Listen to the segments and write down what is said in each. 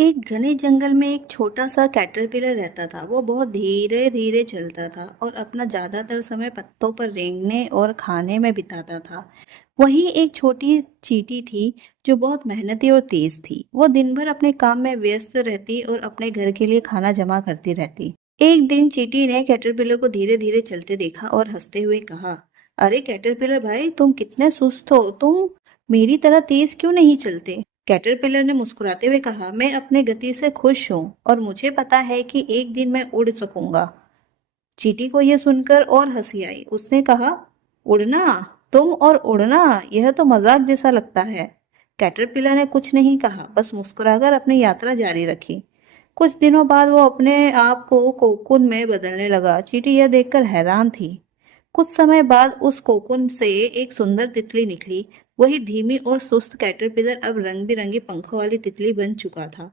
एक घने जंगल में एक छोटा सा कैटरपिलर रहता था। वो बहुत धीरे धीरे चलता था और अपना ज्यादातर समय पत्तों पर रेंगने और खाने में बिताता था। वहीं एक छोटी चींटी थी जो बहुत मेहनती और तेज थी। वो दिन भर अपने काम में व्यस्त रहती और अपने घर के लिए खाना जमा करती रहती। एक दिन चींटी ने कैटरपिलर को धीरे धीरे चलते देखा और हंसते हुए कहा, अरे कैटरपिलर भाई, तुम कितने सुस्त हो। तुम मेरी तरह तेज क्यों नहीं चलते? कैटरपिलर ने मुस्कुराते हुए कहा, मैं अपने गति से खुश हूँ और मुझे पता है कि एक दिन मैं उड़ सकूंगा। चींटी को यह सुनकर और हंसी आई। उसने कहा, उड़ना? तुम और उड़ना, यह तो मजाक जैसा लगता है। कैटरपिलर ने कुछ नहीं कहा, बस मुस्कुराकर अपनी यात्रा जारी रखी। कुछ दिनों बाद वो अपने आप को कोकून में बदलने लगा। चींटी यह देखकर हैरान थी। कुछ समय बाद उस कोकून से एक सुंदर तितली निकली। वही धीमी और सुस्त कैटरपिलर अब रंग बिरंगे पंखों वाली तितली बन चुका था।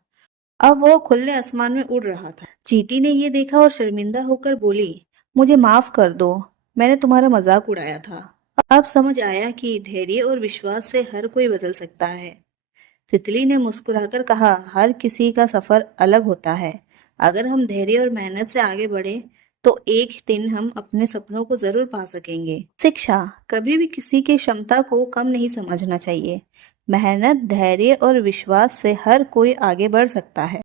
अब वो खुले आसमान में उड़ रहा था। चींटी ने ये देखा और शर्मिंदा होकर बोली, मुझे माफ कर दो, मैंने तुम्हारा मजाक उड़ाया था। अब समझ आया कि धैर्य और विश्वास से हर कोई बदल सकता है। तितली ने मुस्कुराकर कहा, हर किसी का सफर अलग होता है। अगर हम धैर्य और मेहनत से आगे बढ़े तो एक दिन हम अपने सपनों को जरूर पा सकेंगे। शिक्षा, कभी भी किसी की क्षमता को कम नहीं समझना चाहिए। मेहनत, धैर्य और विश्वास से हर कोई आगे बढ़ सकता है।